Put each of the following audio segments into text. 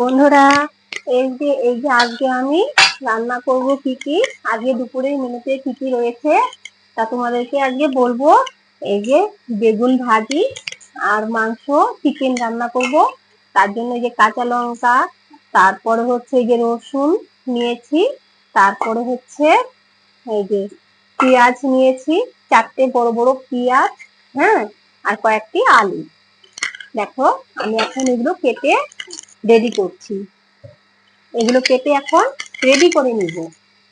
বন্ধুরা, এই যে এই যে আজকে আমি রান্না করব কি কি? আজকে দুপুরের মেনুতে কি কি রয়েছে? তা তোমাদেরকে আজকে বলব, এই যে বেগুন ভাজি আর মাংস চিকেন রান্না করব। তার জন্য যে কাঁচা লঙ্কা, তারপরে হচ্ছে এই যে রসুন নিয়েছি, তারপরে হচ্ছে এই যে পেঁয়াজ নিয়েছি, চারটে বড় বড় পেঁয়াজ হ্যাঁ আর কয়েকটি আলু। দেখো, আমি এখন এগুলো কেটে রেডি করছি। এগুলো কেটে এখন রেডি করে নিব।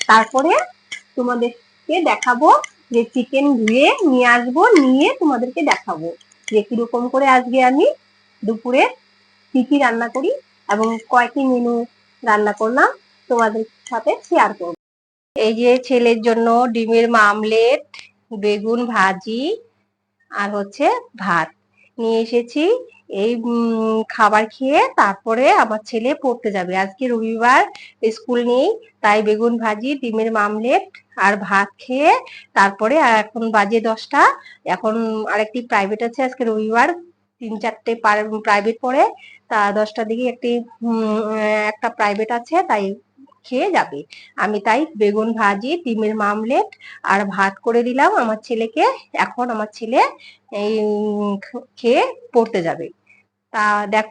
তারপরে তোমাদেরকে দেখাবো যে চিকেন ধুয়ে নিয়ে আসব, নিয়ে তোমাদেরকে দেখাবো যে কীরকম করে আজকে আমি দুপুরে কি কি রান্না করি এবং কয়টি মেনু রান্না করলাম তোমাদের সাথে শেয়ার করব। এই যে ছেলের জন্য ডিমের মামলেট, বেগুন ভাজি আর হচ্ছে ভাত। নিয়ে এসেছি এই খাবার খেয়ে তারপরে আমার ছেলে পড়তে যাবে। আজকে রবিবার স্কুল নেই, তাই বেগুন ভাজি, ডিমের মামলেট আর ভাত খেয়ে তারপরে আর এখন বাজে দশটা। এখন আরেকটি প্রাইভেট আছে, আজকে রবিবার, তিন চারটে প্রাইভেট পড়ে। তা দশটার দিকে একটি একটা প্রাইভেট আছে, তাই খেয়ে যাবে। আমি তাই বেগুন ভাজি, ডিমের মামলেট আর ভাত করে দিলাম। আমার ছেলেকে এখন আমার ছেলে এই খেয়ে পড়তে যাবে। তা দেখ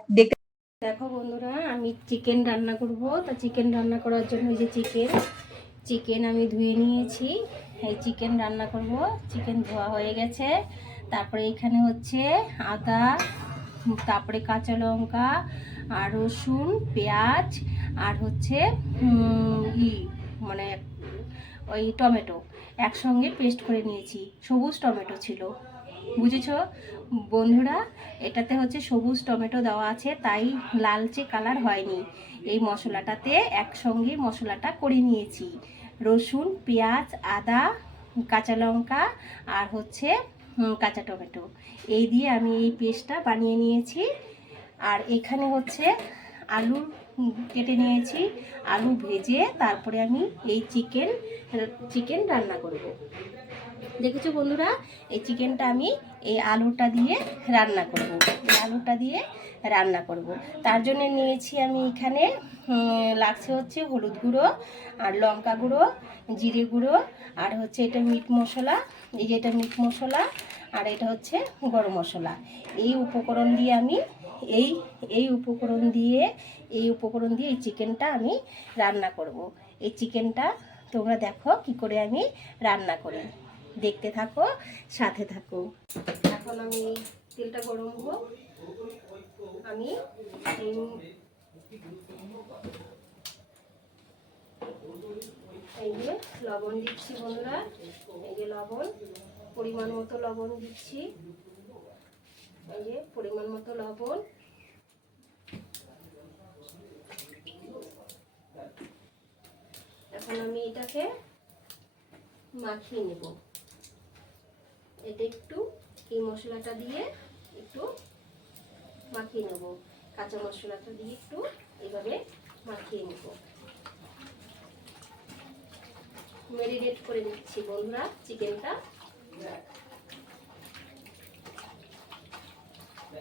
দেখো বন্ধুরা, আমি চিকেন রান্না করব। তা চিকেন রান্না করার জন্য যে চিকেন চিকেন আমি ধুয়ে নিয়েছি। এই চিকেন রান্না করব। চিকেন ধোয়া হয়ে গেছে। তারপরে এখানে হচ্ছে আদা, তারপরে কাঁচা লঙ্কা আর রসুন, পেঁয়াজ, আর হচ্ছে ই মানে ওই টমেটো একসঙ্গে পেস্ট করে নিয়েছি। সবুজ টমেটো ছিল। বুঝেছ? বন্ধুরা, এটাতে হচ্ছে সবুজ টমেটো দেওয়া আছে, তাই লালচে কালার হয়নি। এই মশলাটাতে একসঙ্গে মশলাটা করে নিয়েছি। রসুন, পেঁয়াজ, আদা, কাঁচা লঙ্কা আর হচ্ছে কাঁচা টমেটো। এই দিয়ে আমি এই পেস্টটা বানিয়ে নিয়েছি। আর এখানে হচ্ছে আলু কেটে নিয়েছি, আলু ভেজে তারপরে আমি এই চিকেন চিকেন রান্না করব। দেখেছ বন্ধুরা? এই চিকেনটা আমি এই আলুটা দিয়ে রান্না করব। আলুটা দিয়ে রান্না করব। তার জন্য নিয়েছি আমি এখানে লাগছে হচ্ছে হলুদ গুঁড়ো আর লঙ্কা গুঁড়ো, জিরে গুঁড়ো আর হচ্ছে এটা মিট মশলা, এই যে এটা মিট মশলা আর এটা হচ্ছে গরম মশলা। এই উপকরণ দিয়ে আমি এই এই উপকরণ দিয়ে, এই উপকরণ দিয়ে এই চিকেনটা আমি রান্না করব। এই চিকেনটা তোমরা দেখো কি করে আমি রান্না করি। দেখতে থাকো, সাথে থাকো। এখন আমি তেলটা গরম হোক, আমি এই যে লবণ দিচ্ছি বন্ধুরা, এই যে লবণ, পরিমাণ মতো লবণ দিচ্ছি। এই যে পরিমাণ মতো লবণ। এখন আমি এটাকে মাখিয়ে নেব। এটা একটু এই মশলাটা দিয়ে একটু মাখিয়ে নেব। কাঁচা মশলাটা দিয়ে একটু এইভাবে মাখিয়ে নেব। মেরিনেট করে নিচ্ছি বন্ধুরা, চিকেনটা।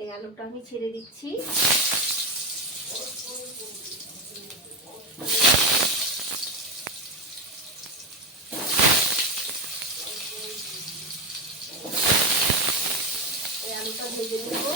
এই আলুটা আমি ছেড়ে দিচ্ছি। এই আলুটা ভেজে নেব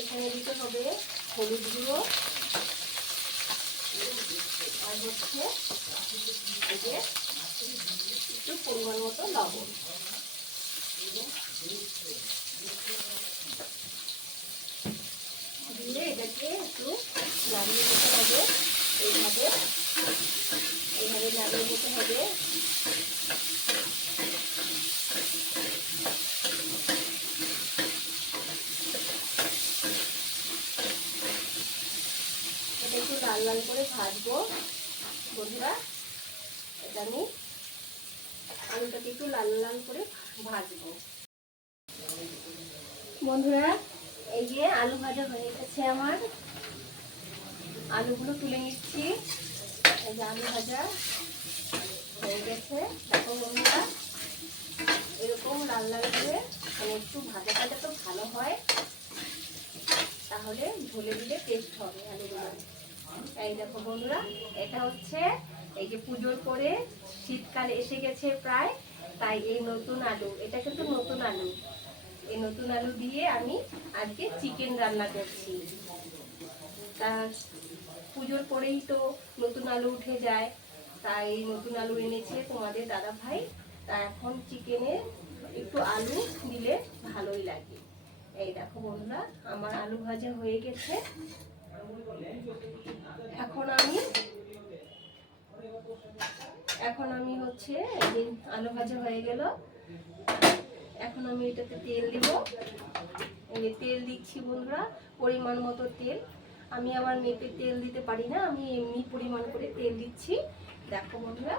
এখানে দিতে হবে হলুদ গুঁড়ো আর হচ্ছে একটু পরিমাণ মতো লবণ। দিয়ে এটাকে একটু নাড়িয়ে নিতে হবে। এইভাবে এইভাবে নাড়িয়ে নিতে হবে এটা একটু লাল করে ভাজবো। বন্ধুরা, এটা আমি আলুটাকে একটু লাল লাল করে ভাজবো। বন্ধুরা, এই যে আলু ভাজা হয়ে গেছে আমার। আলুগুলো তুলে নিচ্ছি। এই যে আলু ভাজা হয়ে গেছে। দেখো বন্ধুরা, এরকম লাল লাল করে মানে একটু ভাজা ভাজা তো ভালো হয়। তাহলে ঝোলে দিলে টেস্ট হবে আলুগুলো। এই দেখো বন্ধুরা, এটা হচ্ছে এই যে পুজোর পরে শীতকাল এসে গেছে প্রায়, তাই এই নতুন আলু, এটা কিন্তু নতুন আলু। এই নতুন আলু দিয়ে আমি আজকে চিকেন রান্না করছি। তা পুজোর পরেই তো নতুন আলু উঠে যায়, তাই নতুন আলু এনেছে তোমাদের দাদা ভাই তা এখন চিকেনে একটু আলু দিলে ভালোই লাগে। এই দেখো বন্ধুরা, আমার আলু ভাজা হয়ে গেছে। এখন আমি এখন আমি হচ্ছে আলু ভাজা হয়ে গেল। এখন আমি এটাতে তেল দিব। তেল দিচ্ছি বন্ধুরা, পরিমাণ মতো তেল। আমি আবার মেপে তেল দিতে পারি না, আমি এমনি পরিমাণ করে তেল দিচ্ছি। দেখো বন্ধুরা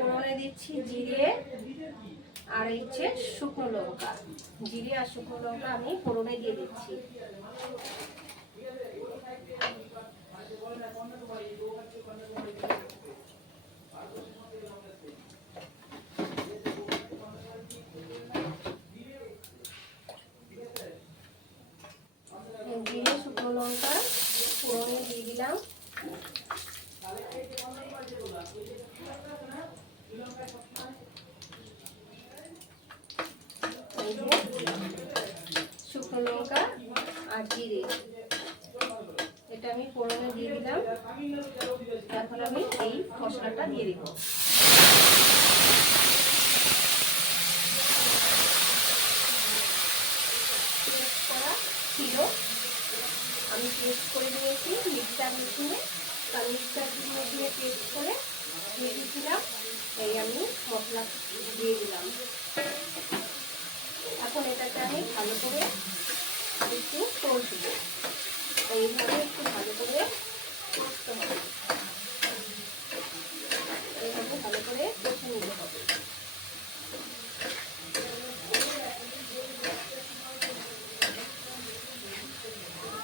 ফোড়নে দিচ্ছি জিরে হচ্ছে শুকনো লঙ্কা। জিরে আর শুকনো লঙ্কা আমি ফোড়নে দিয়ে দিচ্ছি এই জিরে শুকনো লঙ্কা ফোড়নে দিয়ে দিলাম এই যে শুকনো লঙ্কা আর জিরে এটা আমি ফোড়নে দিয়ে দিলাম এখন আমি এই মশলাটা দিয়ে দিব। ছিল। আমি পেস্ট করে নিয়েছি মিক্সার মেশিনে তার মিক্সার মেশিনে পেস্ট করে দিয়ে দিয়েছিলাম। এই আমি মশলা দিয়ে দিলাম। এখন এটাকে আমি ভালো করে একটু কষব এইভাবে একটু ভালো করে কষতে হবে এইভাবে ভালো করে কষে নিতে হবে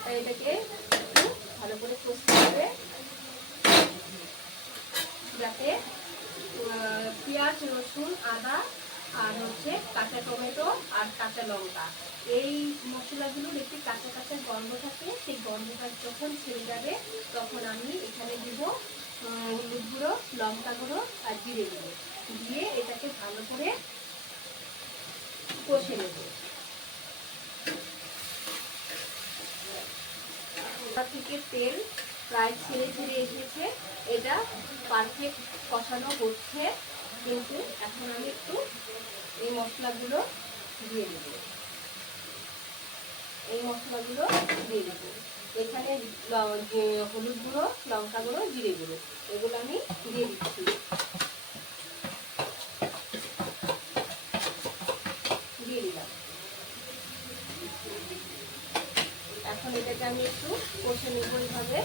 তাই এটাকে একটু ভালো করে কষতে হবে যাতে আহ, পেঁয়াজ রসুন আদা আর হচ্ছে কাঁচা টমেটো আর কাঁচা লঙ্কা এই মশলাগুলোর একটি কাঁচা কাঁচা গন্ধ থাকে সেই গন্ধটা যখন ছেড়ে যাবে তখন আমি এখানে হলুদ গুঁড়ো, লঙ্কা গুঁড়ো আর জিরে গুঁড়ো। দিয়ে এটাকে ভালো করে কষে নেব। থেকে তেল প্রায় ছেড়ে ছেড়ে এসেছে। এটা পারফেক্ট কষানো হচ্ছে। কিন্তু এখন আমি একটু এই মশলাগুলো দিয়ে দেবো। এই মশলাগুলো দিয়ে দেবো। এখানে হলুদ গুঁড়ো, লঙ্কা গুঁড়ো, জিরে গুঁড়ো, এগুলো আমি দিয়ে দিচ্ছি। দিয়ে দিলাম। এখন এটাকে আমি একটু কষে নেব এইভাবে।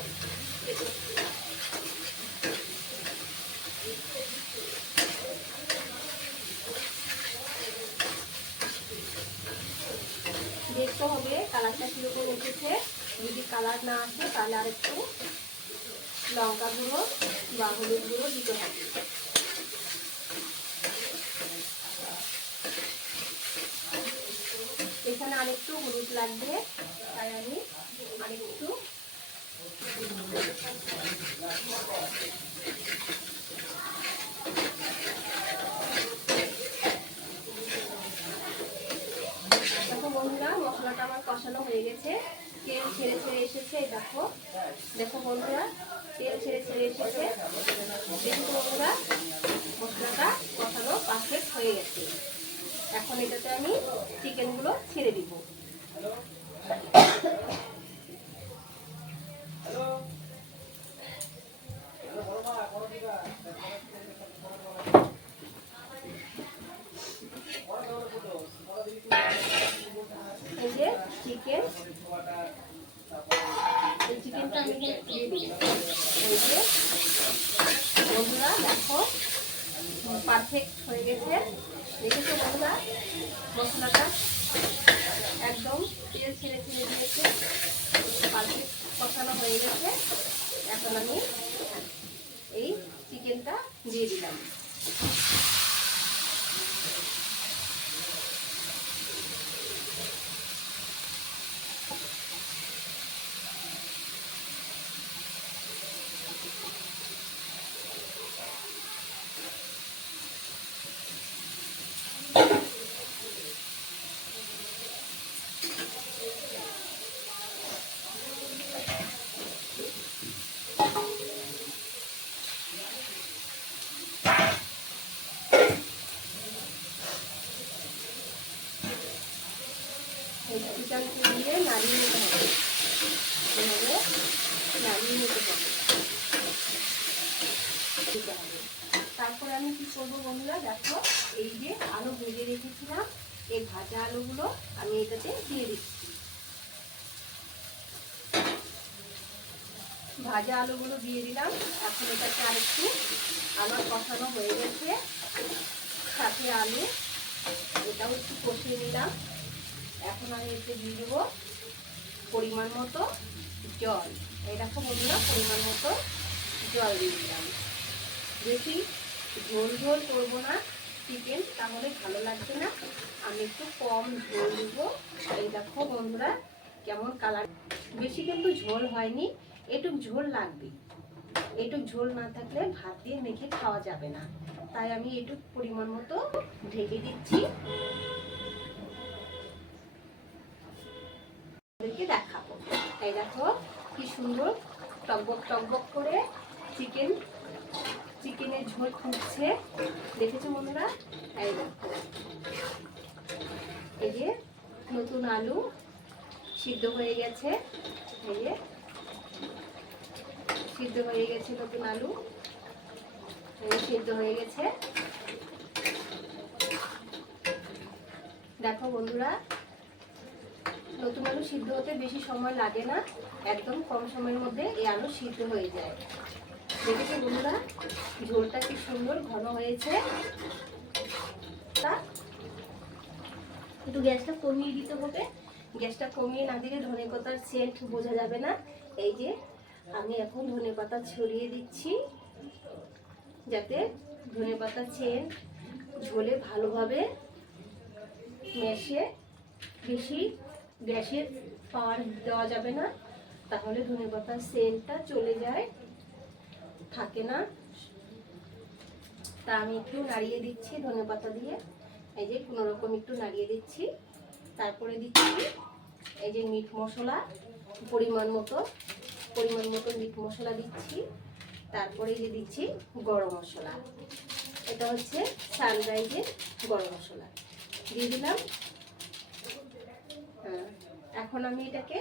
দেখতে হবে কালারটা কীরকম উঠেছে যদি কালার না আসে, তাহলে আর একটু লঙ্কা গুঁড়ো বা হলুদ গুঁড়ো দিতে হবে। এখানে আরেকটু হলুদ লাগবে, তাই আমি আরেকটু দেখো বন্ধুরা মশলাটা আমার কষানো হয়ে গেছে তেল ছেড়ে ছেড়ে এসেছে দেখো। দেখো বন্ধুরা, তেল ছেড়ে ছেড়ে এসেছে। দেখো বন্ধুরা, মশলাটা কষানো পারফেক্ট হয়ে গেছে। এখন এটাতে আমি চিকেনগুলো ছেড়ে দিব এই যে চিকেন এই চিকেনটা আমি এখানে দিয়ে দিই এই যে বন্ধুরা দেখো পারফেক্ট হয়ে গেছে দেখেছ বন্ধুরা মশলাটা একদম তেল ছেড়ে ছেড়ে দিয়েছে পারফেক্ট কষানো হয়ে গেছে এখন আমি এই চিকেনটা দিয়ে দিলাম এই চিকেনকে দিয়ে নাড়িয়ে নিতে হবে এভাবে নাড়িয়ে নিতে হবে দিতে হবে। তারপরে আমি কি করব বন্ধুরা দেখো এই যে আলু ভেজে রেখেছিলাম এই ভাজা আলুগুলো আমি এটাতে দিয়ে দিচ্ছি। ভাজা আলুগুলো দিয়ে দিলাম, এখন এটাকে আরেকটু আমার কষানো হয়ে গেছে। সাথে আলু, এটাও একটু কষিয়ে নিলাম। এখন আমি এতে দিয়ে দেবো পরিমাণ মতো জল। এরকম বন্ধুরা, পরিমাণ মতো জল দিয়ে দিলাম। বেশি ঝোল ঝোল করব না। চিকেন, তাহলে ভালো লাগবে না। আমি একটু কম ঝোল দেবো। এই দেখো বন্ধুরা, কেমন কালার বেশি কিন্তু ঝোল হয়নি, এটুক ঝোল লাগবে। এটুক ঝোল না থাকলে ভাত দিয়ে মেখে খাওয়া যাবে না। তাই আমি এটুক পরিমাণ মতো ঢেকে দিচ্ছি। দেখাবো। এই দেখো কি সুন্দর টকবক টকবক করে চিকেন চিকেনের ঝোল ফুটছে দেখেছ বন্ধুরা? এই এই যে নতুন আলু সিদ্ধ হয়ে গেছে। এই যে সিদ্ধ হয়ে গেছে নতুন আলু। সিদ্ধ হয়ে গেছে। দেখো বন্ধুরা, নতুন আলু সিদ্ধ হতে বেশি সময় লাগে না। একদম কম সময়ের মধ্যে এই আলু সিদ্ধ হয়ে যায়। দেখেছ বন্ধুরা? ঝোলটা কি সুন্দর ঘন হয়েছে? তা? একটু গ্যাসটা কমিয়ে দিতে হবে। গ্যাসটা কমিয়ে না দিলে ধনে পাতার সেন্ট বোঝা যাবে না। এই যে, আমি এখন ধনে পাতা ছড়িয়ে দিচ্ছি। যাতে ধনে পাতার সেন্ট ঝোলে ভালোভাবে মেশে। বেশি গ্যাসের পাওয়ার দেওয়া যাবে না। তাহলে ধনে পাতার সেন্টটা চলে যায়। থাকে না। তা আমি একটু নাড়িয়ে দিচ্ছি ধনে পাতা দিয়ে। এই যে কোনো রকম একটু নাড়িয়ে দিচ্ছি। তারপরে দিচ্ছি এই যে মিট মশলা পরিমাণ মতো পরিমাণ মতো মিট মশলা দিচ্ছি। তারপরে যে দিচ্ছি গরম মশলা। এটা হচ্ছে সানরাইজের গরম মশলা। দিয়ে দিলাম। হ্যাঁ, এখন আমি এটাকে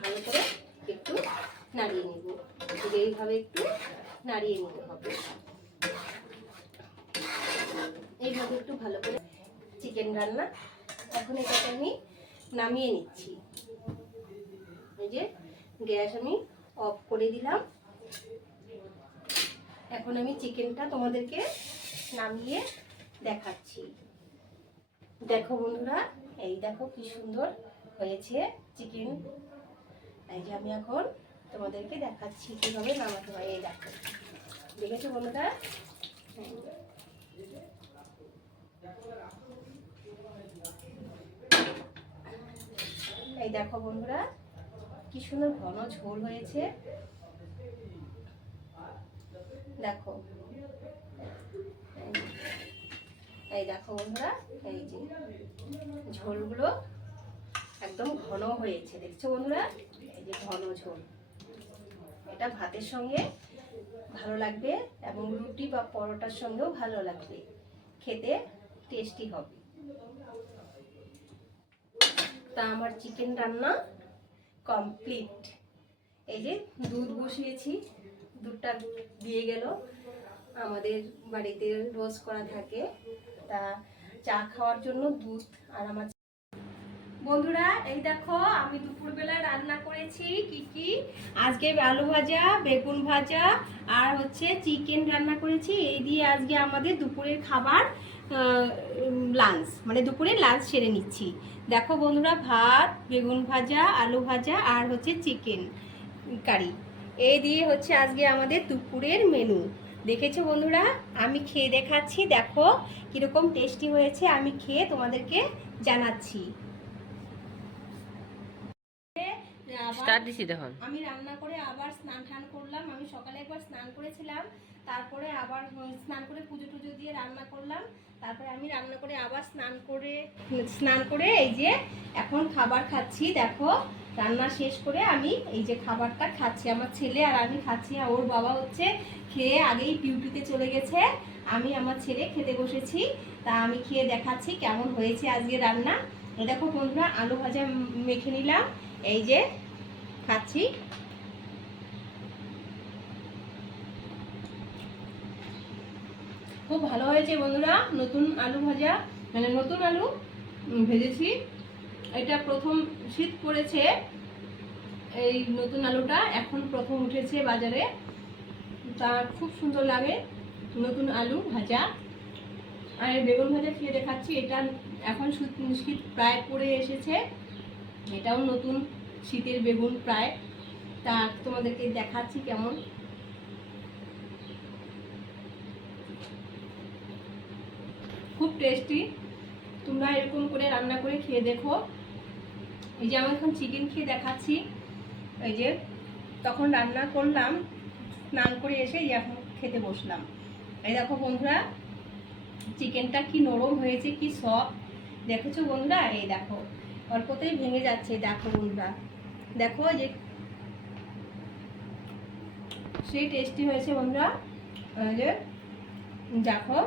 ভালো করে একটু নাড়িয়ে নেব। এইভাবে একটু নাড়িয়ে নিতে হবে। এইভাবে একটু ভালো করে চিকেন রান্না। এখন এটাকে আমি নামিয়ে নিচ্ছি। এই যে গ্যাস আমি অফ করে দিলাম। এখন আমি চিকেনটা তোমাদেরকে নামিয়ে দেখাচ্ছি। দেখো বন্ধুরা, এই দেখো কি সুন্দর হয়েছে চিকেন। এই যে আমি এখন তোমাদেরকে দেখাচ্ছি কীভাবে নামাতে হয়, এই দেখো। দেখেছ বন্ধুরা? এই দেখো বন্ধুরা, কি সুন্দর ঘন ঝোল হয়েছে। দেখো। এই- দেখো বন্ধুরা, এই যে ঝোলগুলো একদম ঘন হয়েছে। দেখছ বন্ধুরা? এই যে ঘন ঝোল। এটা ভাতের সঙ্গে ভালো লাগবে এবং রুটি বা পরোটার সঙ্গেও ভালো লাগবে। খেতে টেস্টি হবে। তা আমার চিকেন রান্না কমপ্লিট এই যে দুধ বসিয়েছি, দুধটা দিয়ে গেল। আমাদের বাড়িতে রোজ করা থাকে। তা চা খাওয়ার জন্য দুধ আর আমার বন্ধুরা, এই দেখো, আমি দুপুরবেলা রান্না করেছি কি কি? আজকে আলু ভাজা, বেগুন ভাজা আর হচ্ছে চিকেন রান্না করেছি। এই দিয়ে আজকে আমাদের দুপুরের খাবার লাঞ্চ মানে দুপুরে লাঞ্চ সেরে নিচ্ছি। দেখো বন্ধুরা, ভাত, বেগুন ভাজা, আলু ভাজা আর হচ্ছে চিকেন কারি। এই দিয়ে হচ্ছে আজকে আমাদের দুপুরের মেনু দেখেছ বন্ধুরা? আমি খেয়ে দেখাচ্ছি, দেখো কীরকম টেস্টি হয়েছে, আমি খেয়ে তোমাদেরকে জানাচ্ছি আবার- স্টার্ট দিছি দেখুন। আমি রান্না করে আবার স্নান টান করলাম। আমি সকালে একবার স্নান করেছিলাম। তারপরে আবার স্নান করে পুজো টুজো দিয়ে রান্না করলাম। তারপরে আমি রান্না করে আবার স্নান করে স্নান করে এই যে এখন খাবার খাচ্ছি। দেখো রান্না শেষ করে আমি এই যে খাবারটা খাচ্ছি। আমার ছেলে আর আমি খাচ্ছি। আর ওর বাবা হচ্ছে খেয়ে আগেই ডিউটিতে চলে গেছে। আমি আমার ছেলে খেতে বসেছি। তা আমি খেয়ে দেখাচ্ছি কেমন হয়েছে আজকে রান্না। দেখো বন্ধুরা আলু ভাজা মেখে নিলাম। এই যে খাচ্ছি খুব ভালো হয়েছে বন্ধুরা, নতুন আলু ভাজা মানে নতুন আলু ভেজেছি। এটা প্রথম শীত পড়েছে, এই নতুন আলুটা এখন প্রথম উঠেছে বাজারে। তা খুব সুন্দর লাগে, নতুন আলু ভাজা। আর বেগুন ভাজা খেয়ে দেখাচ্ছি, এটা এখন শীত প্রায় পড়ে এসেছে, এটাও নতুন। শীতের বেগুন প্রায়। তা তোমাদেরকে দেখাচ্ছি কেমন। খুব টেস্টি তোমরা এরকম করে রান্না করে খেয়ে দেখো। এই যে আমি এখন চিকেন খেয়ে দেখাচ্ছি। এই যে তখন রান্না করলাম, স্নান করে এসে এখন খেতে বসলাম। এই দেখো বন্ধুরা চিকেনটা কি নরম হয়েছে, কি সফট দেখেছ বন্ধুরা? এই দেখো, অল্পতেই ভেঙে যাচ্ছে, দেখো বন্ধুরা। দেখো যে সেই টেস্টি হয়েছে বন্ধুরা। যে দেখো,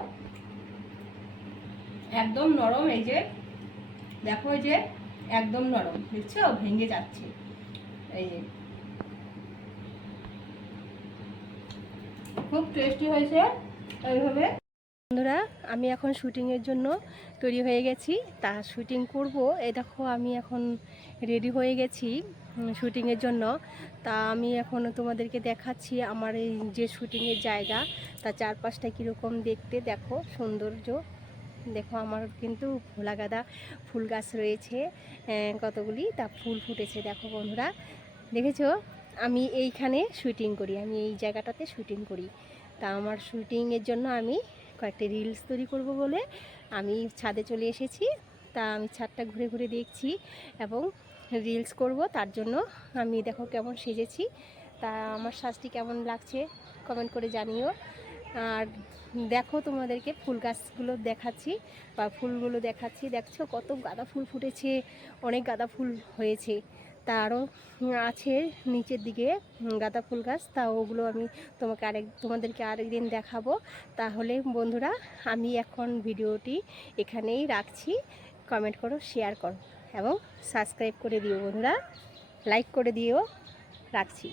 একদম নরম এই যে, দেখো যে একদম নরম, দেখছ? ভেঙে যাচ্ছে। এই যে খুব টেস্টি হয়েছে এইভাবে। বন্ধুরা, আমি এখন শুটিংয়ের জন্য তৈরি হয়ে গেছি। তা শুটিং করব। এই দেখো, আমি এখন রেডি হয়ে গেছি শুটিংয়ের জন্য। তা আমি এখন তোমাদেরকে দেখাচ্ছি আমার এই যে শুটিংয়ের জায়গা। তা চারপাশটা কীরকম দেখতে? দেখো, সৌন্দর্য। দেখো, আমার কিন্তু ভোলা গাঁদা ফুল গাছ রয়েছে কতগুলি। তা ফুল ফুটেছে, দেখো বন্ধুরা। দেখেছ? আমি এইখানে শুটিং করি, আমি এই জায়গাটাতে শুটিং করি। তা আমার শুটিংয়ের জন্য আমি কয়েকটি রিলস তৈরি করব বলে আমি ছাদে চলে এসেছি। তা আমি ছাদটা ঘুরে ঘুরে দেখছি এবং রিলস করব, তার জন্য আমি দেখো কেমন সেজেছি। তা আমার সাজটি কেমন লাগছে কমেন্ট করে জানিও। আর দেখো তোমাদেরকে ফুল গাছগুলো দেখাচ্ছি বা ফুলগুলো দেখাচ্ছি। দেখছ কত গাঁদা ফুল ফুটেছে, অনেক গাঁদা ফুল হয়েছে। তা আরও আছে নিচের দিকে গাঁদা ফুল গাছ, তা ওগুলো আমি তোমাকে আরেক, তোমাদেরকে আরেকদিন দেখাবো। তাহলে বন্ধুরা, আমি এখন ভিডিওটি এখানেই রাখছি। কমেন্ট করো শেয়ার করো এবং সাবস্ক্রাইব করে দিও বন্ধুরা। লাইক করে দিও। রাখছি।